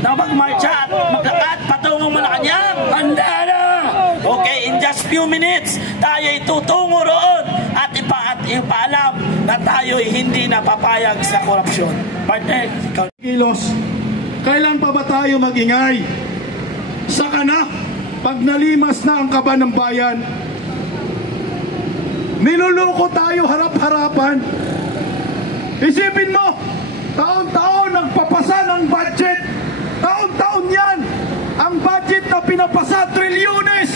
na magmarcha at maglakat patungong Malacanang. Handa na! Okay, in just few minutes, tayo tutungo roon at ipaalam na tayo hindi napapayag sa korupsyon. Partner, ikaw. Kilos, kailan pa ba tayo magingay? Saka na, pag nalimas na ang kaba ng bayan, niluloko tayo harap-harapan. Isipin mo, taon-taon nagpapasa ng budget. Taon-taon yan. Ang budget na pinapasa, trilyones.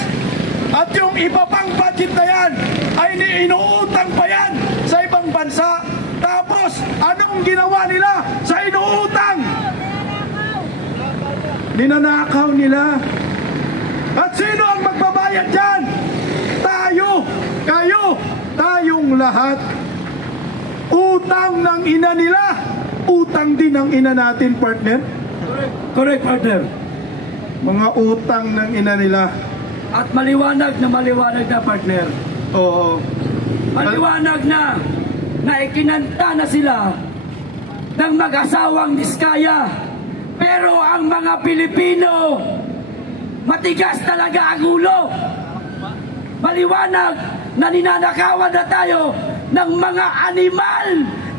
At yung iba pang budget na yan ay inuutang pa yan sa ibang bansa. Tapos, anong ginawa nila sa inuutang? Ninanakaw nila. At sino ang magbabayad dyan? Tayo, kayo, tayong lahat. Utang ng ina nila, utang din ng ina natin, partner. Correct, partner. Mga utang ng ina nila. At maliwanag na, partner. Oo. Maliwanag na ikinanta na sila ng mag-asawang Diskaya. Pero ang mga Pilipino, matigas talaga ang ulo. Maliwanag na ninanakawan na tayo ng mga animal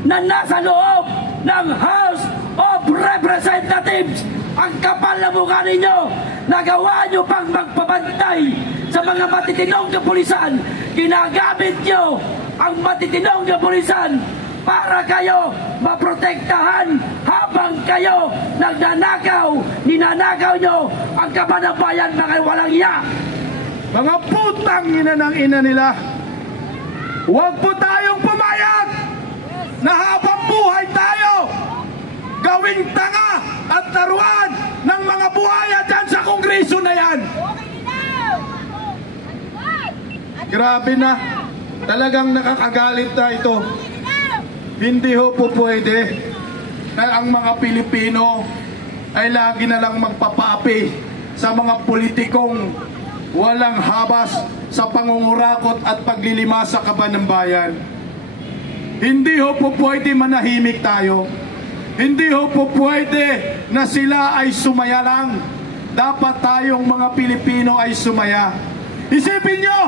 na nasa loob ng House of Representatives. Ang kapal na mukha ninyo, nagawa nyo pang magpabantay sa mga matitinong kapulisan. Ginagamit nyo ang matitinong kapulisan para kayo maprotektahan habang kayo nagnanakaw. Ninanakaw nyo ang kaban ng bayan, mga walang iya. Mga putang ina ng ina nila. Huwag po tayong pumayag na habang buhay tayo gawing tanga at laruan ng mga buhaya dyan sa kongreso na yan. Grabe na. Talagang nakakagalit na ito. Hindi ho po pwede na ang mga Pilipino ay lagi na lang magpapaapi sa mga politikong walang habas sa pangungurakot at paglilimas sa kaban ng bayan. Hindi ho po pwede manahimik tayo. Hindi ho po pwede na sila ay sumaya lang. Dapat tayong mga Pilipino ay sumaya. Isipin nyo,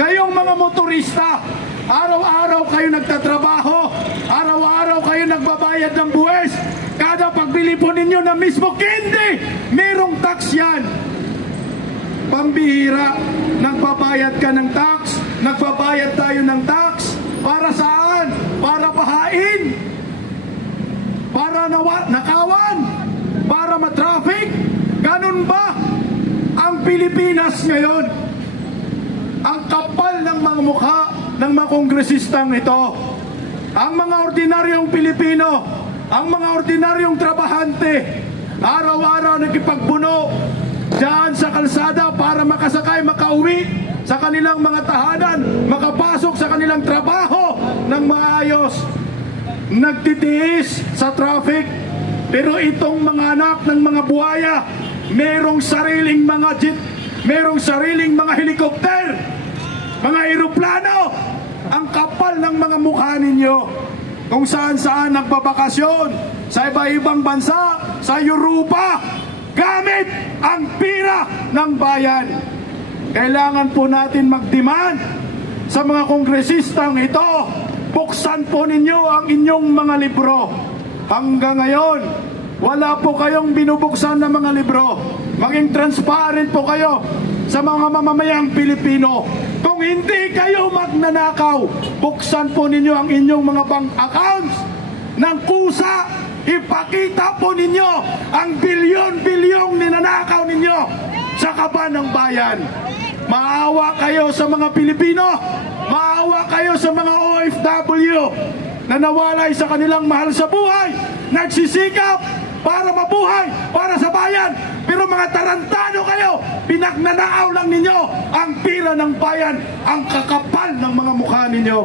kayong mga motorista, araw-araw kayo nagtatrabaho, araw-araw kayo nagbabayad ng buwes. Kada pagbili po ninyo na mismo candy, merong tax yan. Pambihira, nagbabayad ka ng tax, nagbabayad tayo ng tax. Para saan? Para pahain? Para nakawan? Para matraffic? Ganun ba ang Pilipinas ngayon? Ang kapal ng mga mukha ng mga kongresistang ito. Ang mga ordinaryong Pilipino, ang mga ordinaryong trabahante, araw-araw nagkipagbuno diyan sa kalsada para makasakay, makauwi sa kanilang mga tahanan, makapasok sa kanilang trabaho ng maayos. Nagtitiis sa traffic. Pero itong mga anak ng mga buhaya, merong sariling mga jeep, merong sariling mga helikopter, mga eroplano. Ang kapal ng mga mukha ninyo. Kung saan-saan nagbabakasyon, sa iba-ibang bansa, sa Europa, gamit ang pira ng bayan. Kailangan po natin mag-demand sa mga kongresistang ito. Buksan po ninyo ang inyong mga libro. Hanggang ngayon, wala po kayong binubuksan na mga libro. Maging transparent po kayo sa mga mamamayang Pilipino. Kung hindi kayo magnanakaw, buksan po ninyo ang inyong mga bank accounts ng kusa. Ipakita po ninyo ang bilyon-bilyong ninanakaw ninyo sa kaban ng bayan. Maawa kayo sa mga Pilipino. Maawa kayo sa mga OFW na nawalay sa kanilang mahal sa buhay. Nagsisikap para mabuhay, para sa bayan. Pero mga tarantado kayo, pinagnanaaw lang ninyo ang pira ng bayan, ang kakapal ng mga mukha ninyo.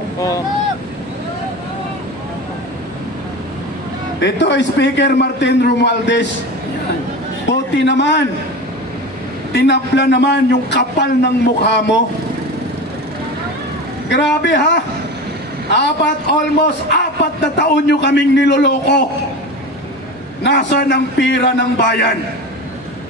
Ito ay Speaker Martin Romualdez. Puti naman, tinapla naman yung kapal ng mukha mo. Grabe ha? Almost 4 na taon nyo kaming niloloko. Nasaan ang pira ng bayan?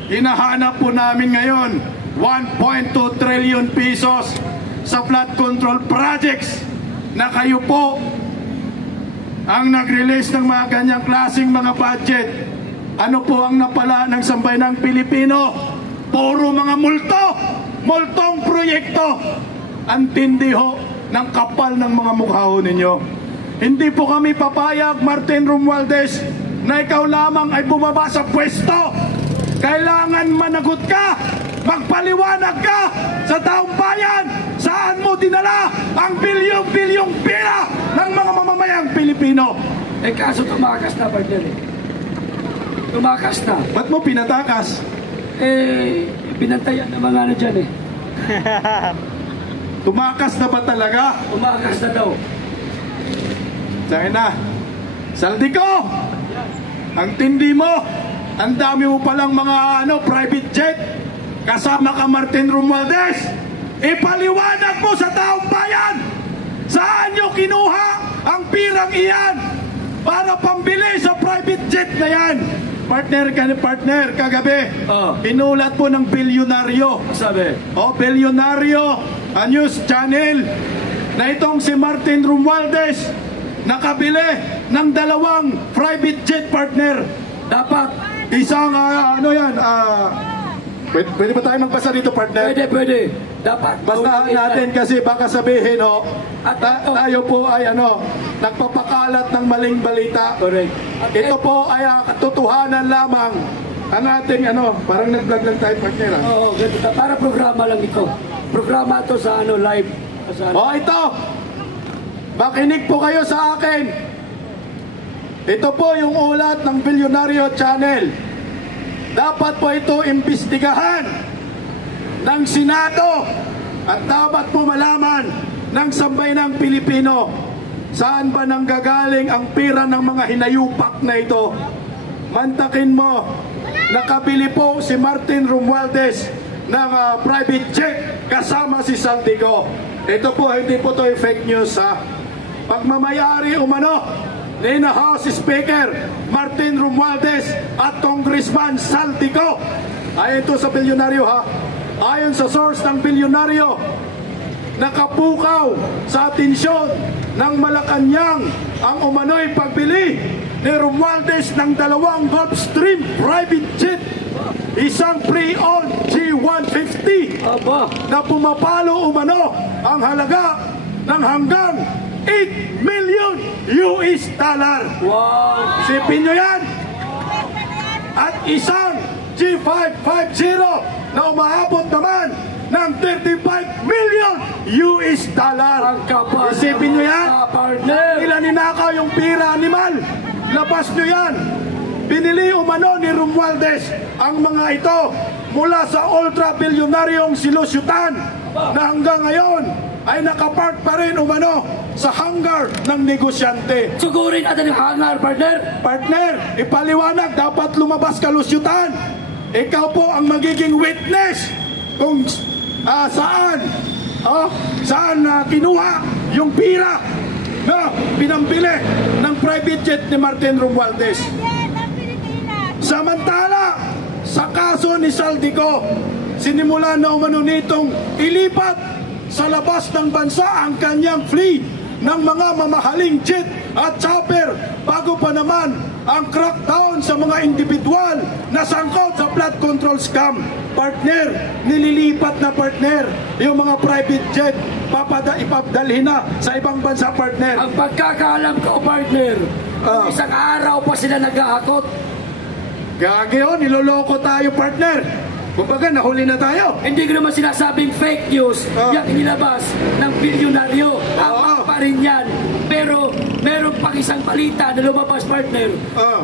Hinahanap po namin ngayon 1.2 trillion pesos sa flood control projects na kayo po ang nag-release ng mga ganyang klaseng mga budget. Ano po ang napala ng sambayanang Pilipino? Puro mga multong proyekto. Ang tindi ho ng kapal ng mga mukha ho ninyo. Hindi po kami papayag, Martin Romualdez, na ikaw lamang ay bumaba sa pwesto. Kailangan managot ka, magpaliwanag ka sa taong bayan. Saan mo dinala ang bilyong-bilyong pera ng mga mamamayang Pilipino? Eh kaso tumakas na, partner eh. Tumakas na. Ba't mo pinatakas? Eh, binantayan ng mga ano dyan eh. Tumakas na ba talaga? Tumakas na daw. Sa'kin na. Saldico! Ang tindi mo! Ang dami mo palang mga private jet. Kasama ka Martin Romualdez. Ipaliwanag mo sa taong bayan. Saan nyo kinuha ang pirang iyan para pambili sa private jet na yan? Partner, kagabi, inulat po ng bilyonaryo. Sabi? Bilyonaryo, a news channel, na itong si Martin Romualdez nakabili ng 2 private jet, partner. Dapat. Isang, pwede ba tayo magpasa dito, partner? Pwede. Dapat. Bastahan natin kasi baka sabihin, At tayo po ay nagpapakalat ng maling balita. Correct. Ito po ay katotohanan lamang. Ang ating parang nag-vlog lang tayo, partner. Oo, ganito. Para programa lang ito. Programa to sa live. Ito. Makinig po kayo sa akin. Ito po yung ulat ng Bilyonaryo Channel. Dapat po ito imbestigahan ng Senado at dapat po malaman ng sambayanang Pilipino saan ba nanggagaling ang pira ng mga hinayupak na ito. Mantakin mo, nakabili po si Martin Romualdez ng private jet kasama si Saldico. Ito po, hindi po ito fake news ha. Pagmamayari umano ni House Speaker Martin Romualdez at Congressman Saldico. Ayon ito sa bilyonaryo ha. Ayon sa source ng bilyonaryo, nakapukaw sa atensyon ng Malacanang ang umano'y pagbili ni Romualdez ng 2 Gulfstream private jet, isang pre-owned G150 na pumapalo umano ang halaga ng hanggang 8 million US dollar. Wow! Sipin nyo yan. At isang G550 na umaabot naman ng 35 million US dollar. Ang kapal. Isipin nyo yan. Partner. Ilan ninakaw yung pira, animal. Labas nyo yan. Binili umano ni Romualdez ang mga ito mula sa ultra-bilyonaryong silusyutan na hanggang ngayon ay nakapark pa rin umano sa hangar ng negosyante. Sugurin natin yung hangar, partner. Partner, ipaliwanag, dapat lumabas ka lusyutan. Ikaw po ang magiging witness kung saan kinuha yung pira na pinambili ng private jet ni Martin Romualdez. Samantala, sa kaso ni Saldico, sinimula na umano nitong ilipat sa labas ng bansa ang kanyang fleet ng mga mamahaling jet at chopper bago pa naman ang crackdown sa mga individual na sangkot sa flood control scam. Partner, nililipat na partner yung mga private jet, ipadalhin na sa ibang bansa, partner. Ang pagkakaalam ko, partner, isang araw pa sila nag-aakot. Gagyo, niloloko tayo, partner. Kumbaga, nahuli na tayo. Hindi ko naman sinasabing fake news yung inilabas ng bilyonaryo. Tama pa rin yan. Pero meron pang isang balita na lumabas, partner.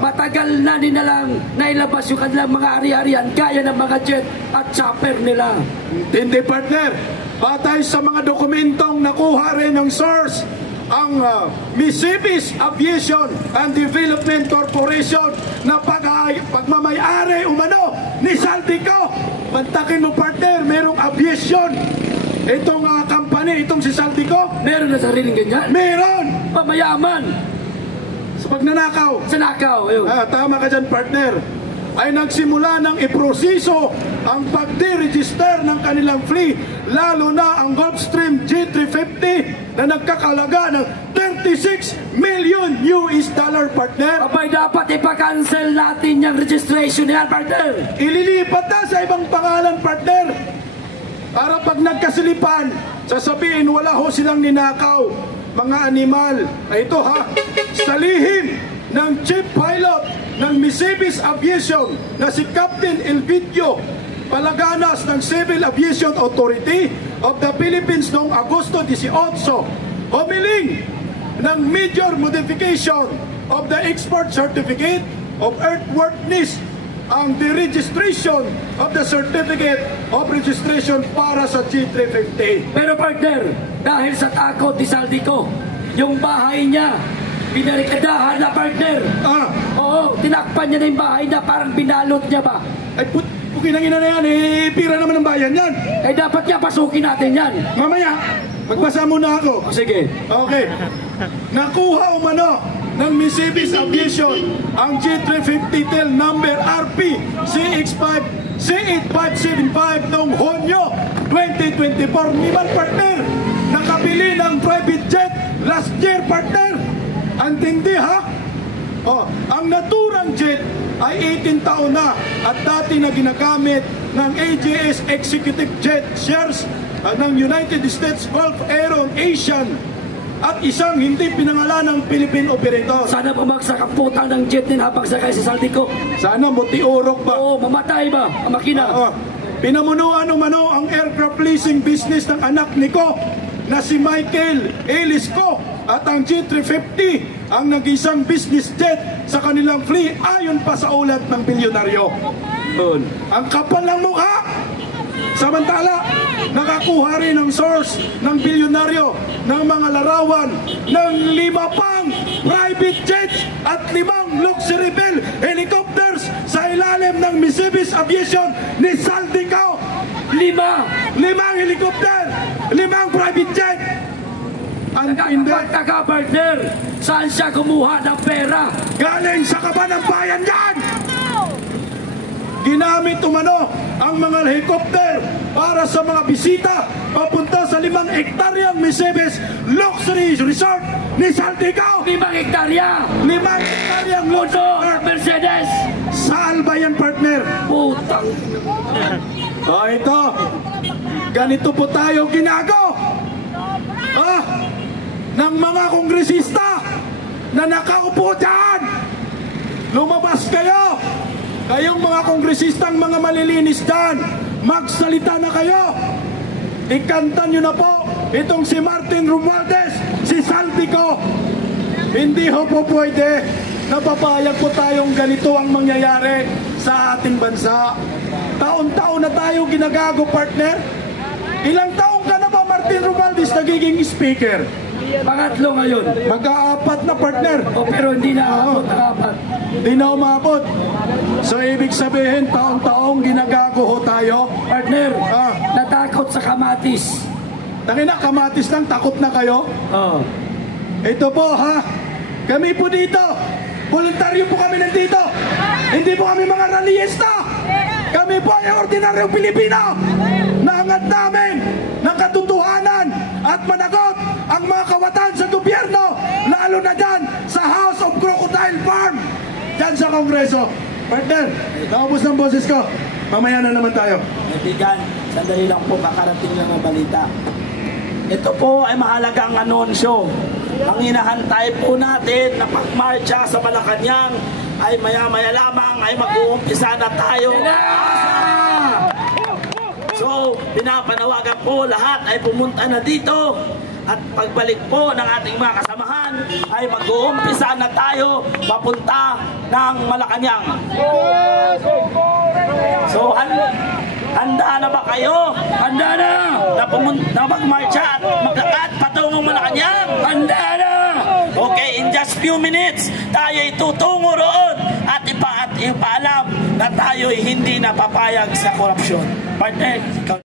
Matagal na nilang nailabas yung kanilang mga ari-arian gaya ng mga jet at chopper nila. Hindi, partner. Batay sa mga dokumentong nakuha rin ng source, ang Mississippi Aviation and Development Corporation na pagmamayari umano ni Saldico. Pantakin mo, partner, merong aviation itong company, itong si Saldico. Meron na sariling ganyan? Meron! Pamayaman. pagnanakaw. Sa nakaw. Ayun. Tama ka dyan, partner. Ay nagsimula ng iproseso ang pagdi-register ng kanilang fleet, lalo na ang Gulfstream G350 na nagkakalaga ng $36 million, partner. Abay, dapat ipa-cancel natin yung registration yan, partner. Ililipat na sa ibang pangalan, partner. Para pag nagkasilipan, sasabihin wala ho silang ninakaw. Mga animal. Ito ha, sa lihim ng chief pilot ng Misibis Aviation na si Captain Elvidio Palaganas ng Civil Aviation Authority of the Philippines noong Agosto 18, humiling ng major modification of the export certificate of airworthiness ang deregistration of the certificate of registration para sa G350. Pero partner, dahil sa takot ni Saldico, yung bahay niya, binarikadahan na, partner. Oo, tinakpan niya na yung bahay niya, parang binalot niya ba? Ay, pukinangina na yan, pira naman ng bayan yan. Ay, dapat niya pasukin natin yan. Mamaya, magbasa muna ako. Sige. Okay. Nakuha umano ng Misibis Aviation ang G350 tail number RP C8575 noong Hunyo 2024. Niman, partner, nakabili ng private jet last year, partner. Ang tindi, ha? Ang naturang jet ay 18 taon na at dati na ginagamit ng AGS Executive Jet shares ng United States Gulf Aero Asian at isang hindi pinangalan ng Philippine operator. Sana bumagsak ang putang ng jet din habang sakay si Saldico. Sana mutiurok ba? Oo, mamatay ba ang makina? Pinamunuan umano ang aircraft leasing business ng anak ni Ko na si Michael Elisco at ang G350 ang nag-isang business jet sa kanilang fleet ayon pa sa ulat ng bilyonaryo. Ang kapal ng mukha! Samantala, nakakuha rin ang source ng bilyonaryo ng mga larawan ng 5 pang private jets at 5 luxury bell helicopters sa ilalim ng Misibis Aviation ni Saldico. 5 helicopter, 5 private jet. Ang Partner, saan siya kumuha ng pera? Galing sa kaban ng bayan yan! Ginamit umano ang mga helicopter para sa mga bisita papunta sa 5 hektaryang Misibis Luxury Resort ni Saldico. 5 hektarya! 5 hektaryang Motor Mercedes! Saan ba yan, partner? Putang! Ito. Ganito po tayo ginago. Ng mga kongresista na nakaupo dyan. Lumabas kayo. Kayong mga kongresistang mga malilinis dyan, magsalita na kayo. Ikanta nyo na po itong si Martin Romualdez, si Saldico. Hindi ho po pwede na papayag po tayong ganito ang mangyayari sa ating bansa. Taon-taon na tayo ginagago, partner. Ilang taon ka na ba, Martin Romualdez, nagiging speaker? Pangatlo ngayon. Mag-aapat na, partner. Pero hindi na aabot ang 4. Hindi na umabot. So, ibig sabihin, taon-taong ginagago ho tayo. Partner, natakot sa kamatis. Tangina, kamatis lang, takot na kayo? Ito po, ha? Kami po dito. Voluntaryo po kami nandito. Hindi po kami mga rallyista. Kami po ay ordinaryong Pilipino. Naangat namin ng katotohanan at managot ang mga kawatan sa gobyerno, lalo na dyan sa House of Crocodile Farm, dyan sa Kongreso. Partner, naubos ng boses ko. Mamaya na naman tayo. Kaibigan, sandali lang po, kakarating lang ang balita. Ito po ay mahalagang anunsyo. Ang hinahantay po natin na pagmarcha sa Malacanang ay maya-maya lamang ay mag-uumpisa na tayo. So, pinapanawagan po lahat ay pumunta na dito. At pagbalik po ng ating mga kasamahan ay mag-uumpisa na tayo papunta ng Malacanang. So, handa na ba kayo? Handa na! Na magmarcha at maglakad patungong Malacanang? Handa na! Okay, in just few minutes, tayo tutungo roon at ipaalam na tayo hindi napapayag sa korupsyon. Partner,